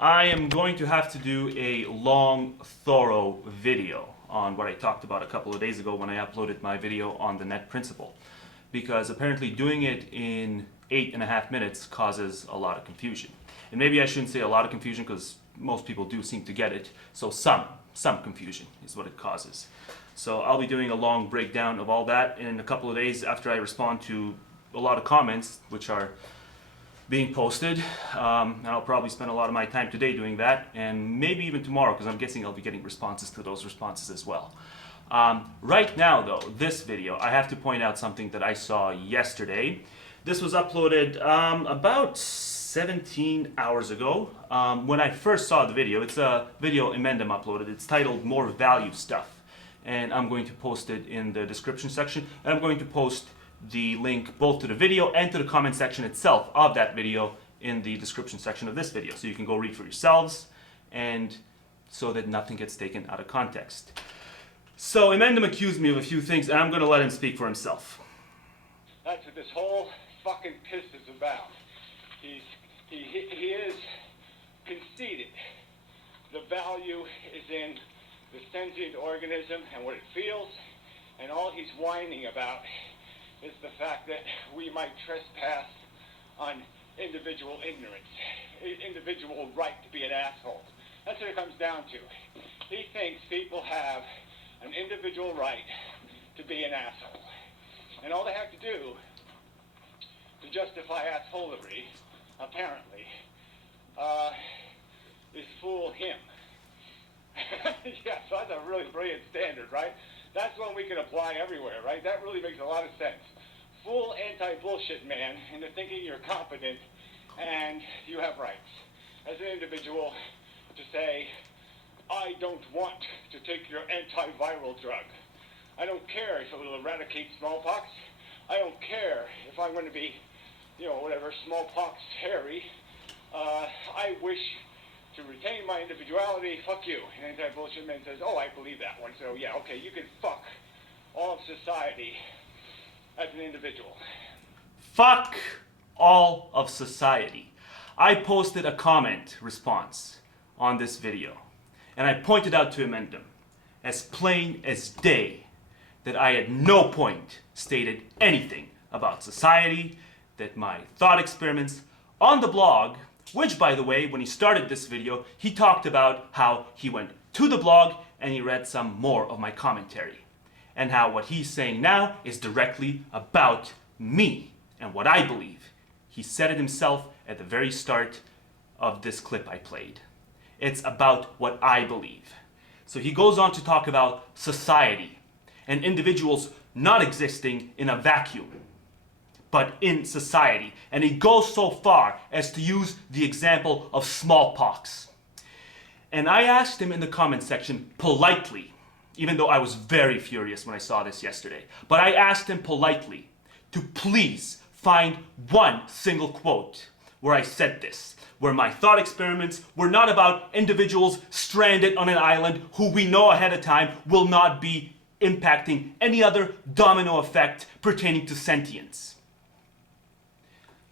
I am going to have to do a long, thorough video on what I talked about a couple of days ago when I uploaded my video on the net principle. Because apparently doing it in 8.5 minutes causes a lot of confusion. And maybe I shouldn't say a lot of confusion because most people do seem to get it. So some confusion is what it causes. So I'll be doing a long breakdown of all that in a couple of days after I respond to a lot of comments which are being posted. And I'll probably spend a lot of my time today doing that, and maybe even tomorrow, because I'm guessing I'll be getting responses to those responses as well. Right now though, this video, I have to point out something that I saw yesterday. This was uploaded about 17 hours ago. When I first saw the video, it's a video Inmendham uploaded. It's titled More Value Stuff. And I'm going to post it in the description section. And I'm going to post the link both to the video and to the comment section itself of that video in the description section of this video. So you can go read for yourselves, and so that nothing gets taken out of context. So Inmendham accused me of a few things, and I'm going to let him speak for himself. That's what this whole fucking piss is about. He is conceited. The value is in the sentient organism and what it feels, and all he's whining about is the fact that we might trespass on individual ignorance, individual right to be an asshole. That's what it comes down to. He thinks people have an individual right to be an asshole. And all they have to do to justify assholery, apparently, is fool him. Yeah, so that's a really brilliant standard, right? That's one we can apply everywhere, right? That really makes a lot of sense. Fool anti-bullshit man into thinking you're competent and you have rights. As an individual, to say, I don't want to take your antiviral drug. I don't care if it will eradicate smallpox. I don't care if I'm going to be, whatever, smallpox Harry. I wish to retain my individuality. Fuck you. And anti-bullshit man says, oh, I believe that one. So yeah, okay, you can fuck all of society as an individual. Fuck all of society. I posted a comment response on this video, and I pointed out to Inmendham, as plain as day, that I at no point stated anything about society, that my thought experiments on the blog, which, by the way, when he started this video, he talked about how he went to the blog and he read some more of my commentary. And how what he's saying now is directly about me and what I believe. He said it himself at the very start of this clip I played. It's about what I believe. So he goes on to talk about society and individuals not existing in a vacuum, but in society. And he goes so far as to use the example of smallpox. And I asked him in the comment section politely, even though I was very furious when I saw this yesterday, but I asked him politely to please find one single quote where I said this, where my thought experiments were not about individuals stranded on an island who we know ahead of time will not be impacting any other domino effect pertaining to sentience.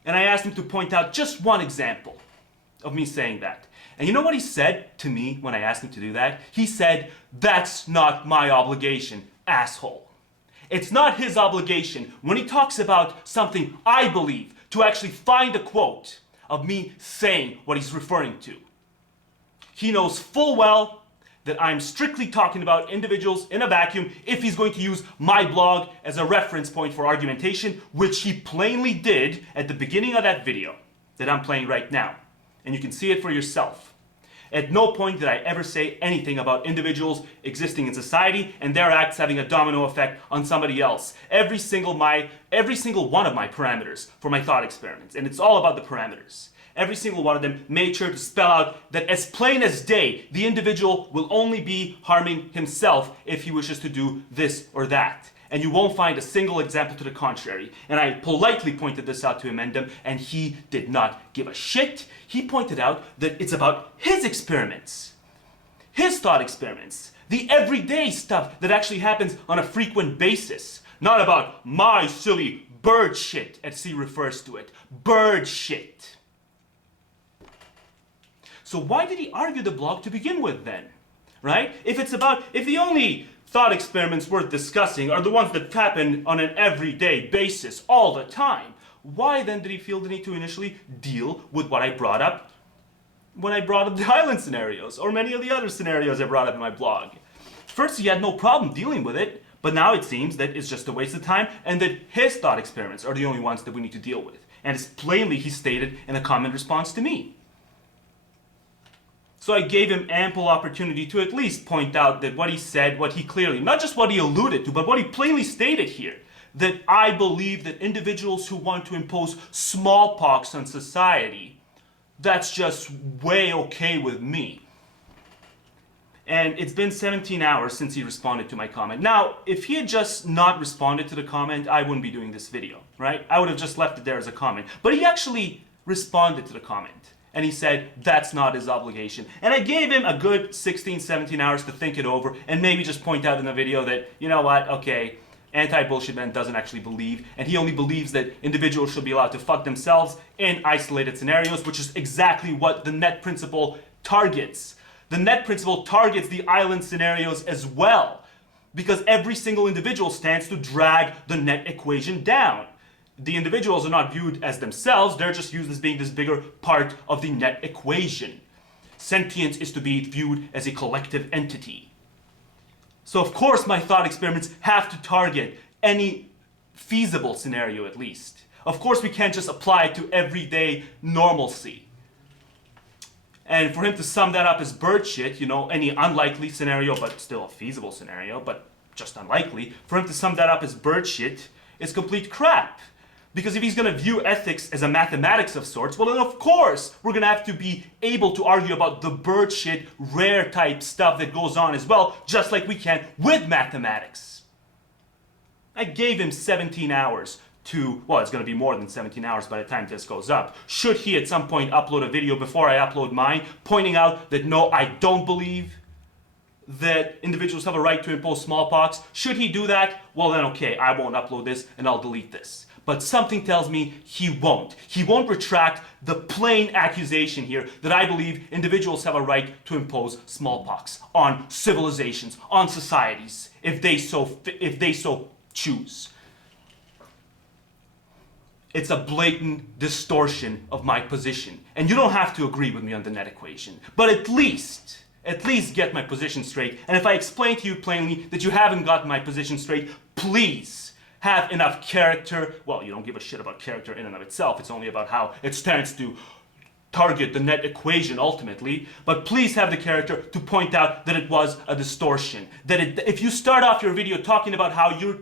And I asked him to point out just one example of me saying that. And you know what he said to me when I asked him to do that? He said, that's not my obligation, asshole. It's not his obligation when he talks about something I believe to actually find a quote of me saying what he's referring to. He knows full well that I'm strictly talking about individuals in a vacuum if he's going to use my blog as a reference point for argumentation, which he plainly did at the beginning of that video that I'm playing right now. And you can see it for yourself. At no point did I ever say anything about individuals existing in society and their acts having a domino effect on somebody else. Every single one of my parameters for my thought experiments, and it's all about the parameters. Every single one of them made sure to spell out that as plain as day, the individual will only be harming himself if he wishes to do this or that. And you won't find a single example to the contrary. And I politely pointed this out to Inmendham, and he did not give a shit. He pointed out that it's about his experiments, his thought experiments, the everyday stuff that actually happens on a frequent basis, not about my silly bird shit, as he refers to it. Bird shit. So why did he argue the blog to begin with then? Right? If the only thought experiments worth discussing are the ones that happen on an everyday basis, all the time, why then did he feel the need to initially deal with what I brought up when I brought up the island scenarios, or many of the other scenarios I brought up in my blog? First, he had no problem dealing with it, but now it seems that it's just a waste of time, and that his thought experiments are the only ones that we need to deal with. And it's plainly he stated in a comment response to me. So I gave him ample opportunity to at least point out that what he said, what he clearly, not just what he alluded to, but what he plainly stated here, that I believe that individuals who want to impose smallpox on society, that's just way okay with me. And it's been 17 hours since he responded to my comment. Now, if he had just not responded to the comment, I wouldn't be doing this video, right? I would have just left it there as a comment. But he actually responded to the comment. And he said that's not his obligation. And I gave him a good 16, 17 hours to think it over and maybe just point out in the video that, you know what, okay, AntiBSMan doesn't actually believe, and he only believes that individuals should be allowed to fuck themselves in isolated scenarios, which is exactly what the net principle targets. The net principle targets the island scenarios as well, because every single individual stands to drag the net equation down. The individuals are not viewed as themselves, they're just used as being this bigger part of the net equation. Sentience is to be viewed as a collective entity. So of course my thought experiments have to target any feasible scenario at least. Of course we can't just apply it to everyday normalcy. And for him to sum that up as bird shit, you know, any unlikely scenario, but still a feasible scenario, but just unlikely, for him to sum that up as bird shit is complete crap. Because if he's going to view ethics as a mathematics of sorts, well then of course we're going to have to be able to argue about the bird shit, rare type stuff that goes on as well, just like we can with mathematics. I gave him 17 hours to, well, it's going to be more than 17 hours by the time this goes up. Should he at some point upload a video before I upload mine, pointing out that no, I don't believe that individuals have a right to impose smallpox, should he do that, well then okay, I won't upload this and I'll delete this. But something tells me he won't. He won't retract the plain accusation here that I believe individuals have a right to impose smallpox on civilizations, on societies, if they so choose. It's a blatant distortion of my position. And you don't have to agree with me on the net equation. But at least get my position straight. And if I explain to you plainly that you haven't gotten my position straight, please have enough character. Well, you don't give a shit about character in and of itself. It's only about how it stands to target the net equation ultimately. But please have the character to point out that it was a distortion. If you start off your video talking about how you're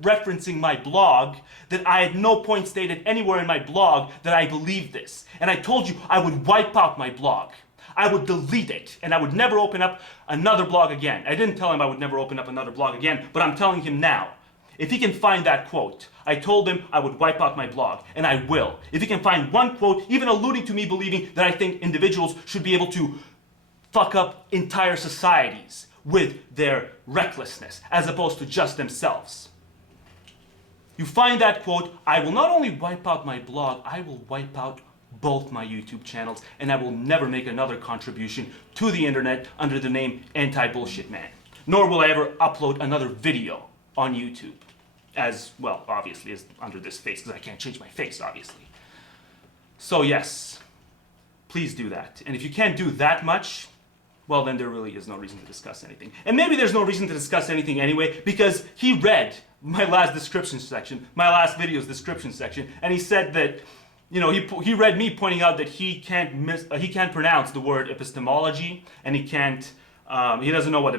referencing my blog, that I at no point stated anywhere in my blog that I believe this. And I told you I would wipe out my blog. I would delete it, and I would never open up another blog again. I didn't tell him I would never open up another blog again, but I'm telling him now. If he can find that quote, I told him I would wipe out my blog, and I will. If he can find one quote, even alluding to me believing that I think individuals should be able to fuck up entire societies with their recklessness, as opposed to just themselves. You find that quote, I will not only wipe out my blog, I will wipe out both my YouTube channels, and I will never make another contribution to the internet under the name AntiBSMan. Nor will I ever upload another video on YouTube. As, well, obviously, as under this face, because I can't change my face, obviously. So yes, please do that. And if you can't do that much, well, then there really is no reason to discuss anything. And maybe there's no reason to discuss anything anyway, because he read my last description section, my last video's description section, and he said that, you know, he read me pointing out that he can't pronounce the word epistemology, and he doesn't know what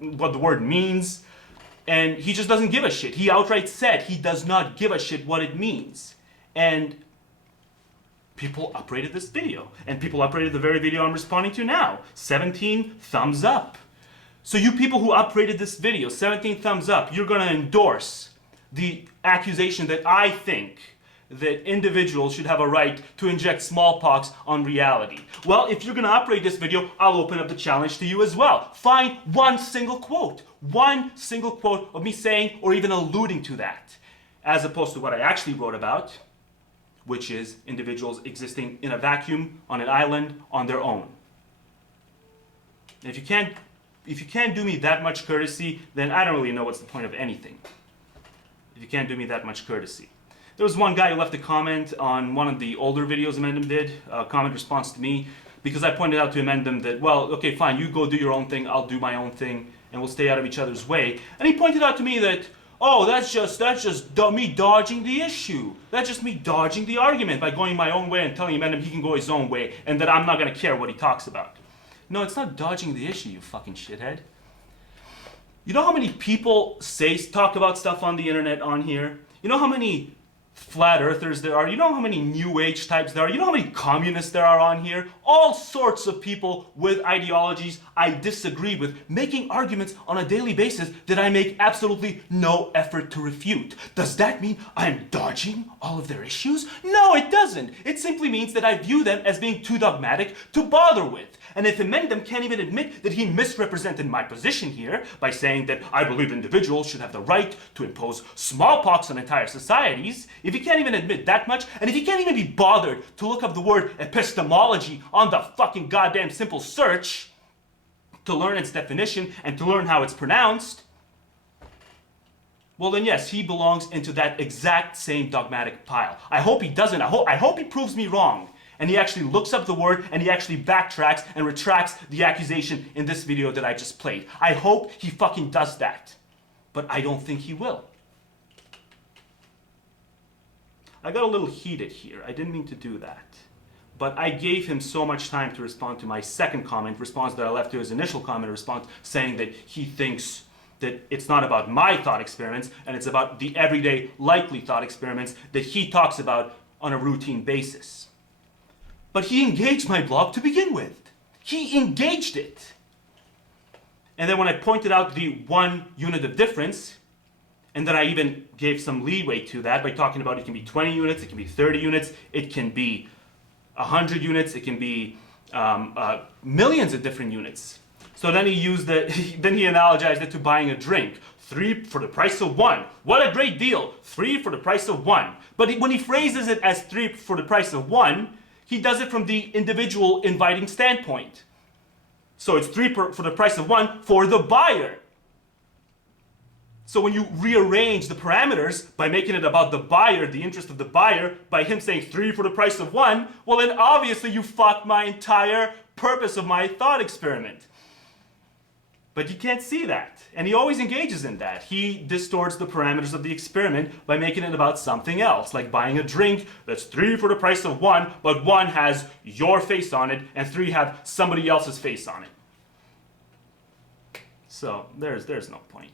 what the word means. And he just doesn't give a shit. He outright said he does not give a shit what it means. And people uprated this video. And people uprated the very video I'm responding to now. 17 thumbs up. So you people who uprated this video, 17 thumbs up, you're going to endorse the accusation that I think that individuals should have a right to inject smallpox on reality. Well, if you're going to uprate this video, I'll open up the challenge to you as well. Find one single quote of me saying or even alluding to that, as opposed to what I actually wrote about, which is individuals existing in a vacuum, on an island, on their own. And if you can't do me that much courtesy, then I don't really know what's the point of anything. If you can't do me that much courtesy. There was one guy who left a comment on one of the older videos Inmendham did, a comment response to me, because I pointed out to Inmendham that, well, okay, fine, you go do your own thing, I'll do my own thing, and we'll stay out of each other's way. And he pointed out to me that, oh, that's just me dodging the issue. That's just me dodging the argument by going my own way and telling Inmendham he can go his own way, and that I'm not going to care what he talks about. No, it's not dodging the issue, you fucking shithead. You know how many people talk about stuff on the internet on here? You know how many flat earthers there are? You know how many new age types there are? You know how many communists there are on here? All sorts of people with ideologies I disagree with, making arguments on a daily basis that I make absolutely no effort to refute. Does that mean I'm dodging all of their issues? No, it doesn't. It simply means that I view them as being too dogmatic to bother with. And if Inmendham can't even admit that he misrepresented my position here by saying that I believe individuals should have the right to impose smallpox on entire societies, if he can't even admit that much, and if he can't even be bothered to look up the word epistemology on the fucking goddamn simple search to learn its definition and to learn how it's pronounced, well then yes, he belongs into that exact same dogmatic pile. I hope he doesn't. I hope he proves me wrong. And he actually looks up the word and he actually backtracks and retracts the accusation in this video that I just played. I hope he fucking does that. But I don't think he will. I got a little heated here. I didn't mean to do that. But I gave him so much time to respond to my second comment, response that I left to his initial comment response, saying that he thinks that it's not about my thought experiments and it's about the everyday likely thought experiments that he talks about on a routine basis. But he engaged my blog to begin with. He engaged it. And then when I pointed out the 1 unit of difference, and then I even gave some leeway to that by talking about it can be 20 units, it can be 30 units, it can be 100 units, it can be millions of different units. So then he analogized it to buying a drink. 3 for the price of 1. What a great deal. 3 for the price of 1. But when he phrases it as 3 for the price of 1, he does it from the individual inviting standpoint. So it's 3 for the price of 1 for the buyer. So when you rearrange the parameters by making it about the buyer, the interest of the buyer, by him saying 3 for the price of 1, well then obviously you fucked my entire purpose of my thought experiment. But you can't see that. And he always engages in that. He distorts the parameters of the experiment by making it about something else, like buying a drink that's 3 for the price of 1, but 1 has your face on it and 3 have somebody else's face on it. So there's no point.